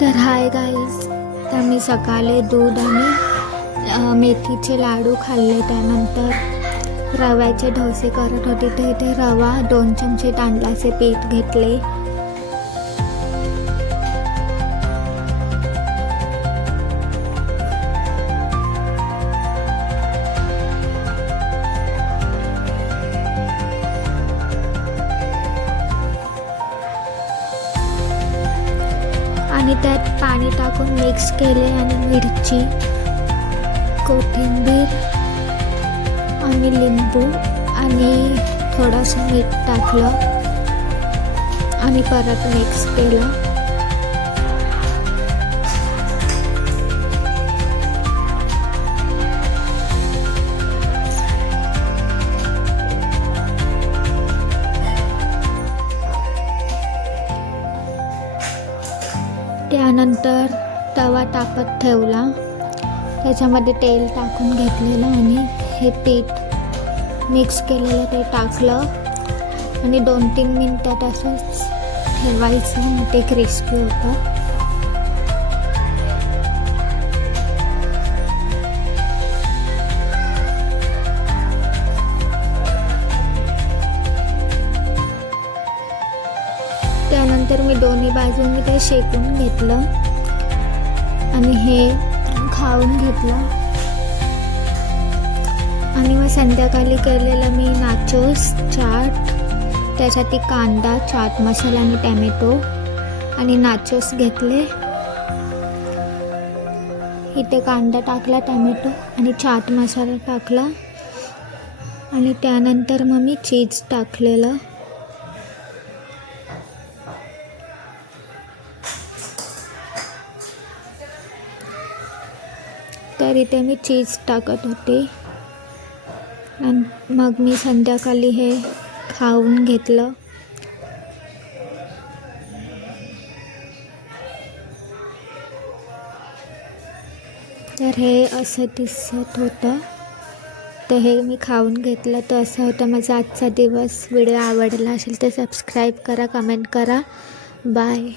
तर hi guys, तर मी सकाळी दूध आणि मेथीचे लाडू खाल्ले. त्यानंतर रव्याचे डोसे करत होते. तर इथे रवा 2 चमचे तांदळाचे पीठ घेतले. आणि त्यात पाणी टाकून मिक्स केले आणि मिरची, कोथिंबीर आणि लिंबू आणि थोडंसं मीठ टाकलं आणि परत मिक्स केलं. त्यानंतर तवा तापत ठेवला, त्याच्यामध्ये तेल टाकून घेतलेलं आणि हे पीठ मिक्स केलेलं ते टाकलं आणि 2-3 मिनटात असंच ठेवायचं. मग ते क्रिस्पी होतं. त्यानंतर मी दोन्ही बाजूंनी ते शेकून घेतलं आणि हे खाऊन घेतलं. आणि मग संध्याकाळी केलेलं मी नाचोस चाट, त्यासाठी कांदा, चाट मसाला आणि टॅमॅटो आणि नाचोस घेतले. इथे कांदा टाकला, टॅमॅटो आणि चाट मसाला टाकला आणि त्यानंतर मग मी चीज टाकलेलं. तर इथे मी चीज टाकत होते आणि मग मी संध्याकाळी हे खाऊन घेतलं. तर हे असं दिसत होतं. तर हे मी खाऊन घेतलं. तर असं होतं माझा आजचा दिवस. व्हिडिओ आवडला असेल तर सबस्क्राईब करा, कमेंट करा. बाय.